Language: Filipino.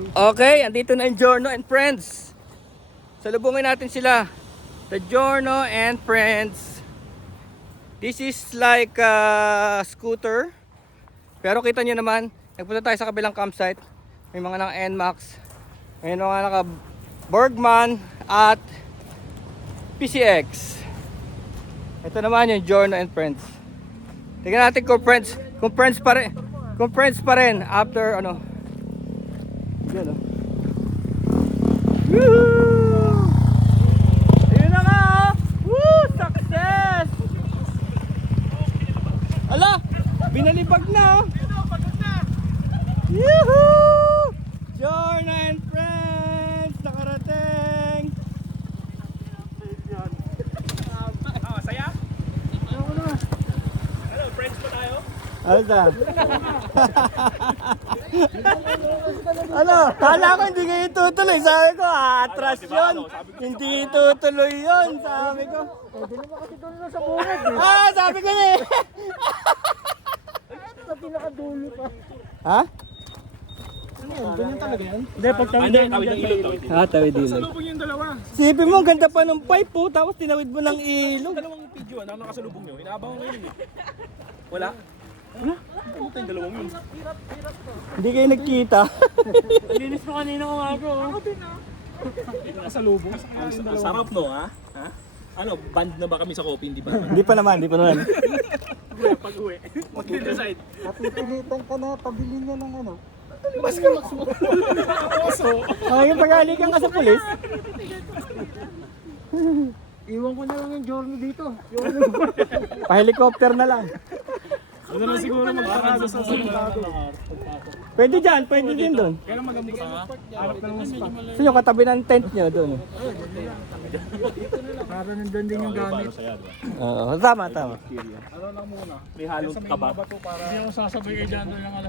Okay, andito na yung Giorno and Friends. Salubungin natin sila. The Giorno and Friends. This is like a scooter. Pero kita nyo naman, nagpunta tayo sa kabilang campsite. May mga naka NMAX. May mga naka Bergman at PCX. Ito naman yung Giorno and Friends. Tingnan natin kung friends pa rin after ano. Yan o. Woo! Ayun na nga o. Woo! Success! Ala! Binalibag na o. Yuhuu! Giorno and Friends! Nakarating! Saya? Hello, friends pa tayo? Ano sa? Ano? Kala ko hindi kayo tutuloy. Sabi ko, atras yun. Hindi tutuloy yun. Sabi ko. Pwede naman kasi doon na sa bungad eh. Sabi ko na eh. Sa pinakadulo pa. Ha? Ano yan? Ganyan talaga yan? Hindi, pag Hindi, tawid ng ilog. Tawid ilog. Salubong yung dalawa. Sipin mo, ang ganda pa ng pipe po. Tapos tinawid mo ng ilog. Dalawang video, ano nakasalubong nyo? Inaabangan ko yun eh. Wala? Ano tayong dalawang yun? Hindi kayo nagkita. Linis mo kanina umaga oh. Nakasalubong. Ang sarap no ha? Ha? Ano, band na ba kami sa coffee? Hindi ba? Hindi pa naman. Pag uwi, mag-decide. Napipilitan ka na, pabili niya ng ano. Mas ka mo. Yung pag-alikan ka sa pulis. Iwan ko na lang yung Giorno dito. Pa-helicopter na lang. Ano na siguro magparada sa sarado. Pwede dyan, pwede din doon. Kailan maganda sa harap ng muspa? So yung katabi ng tent nyo doon. Para nandun din yung gamit. Oo, tama. Ano lang muna? May halong taba. Hindi ako sasabay kay Jando ng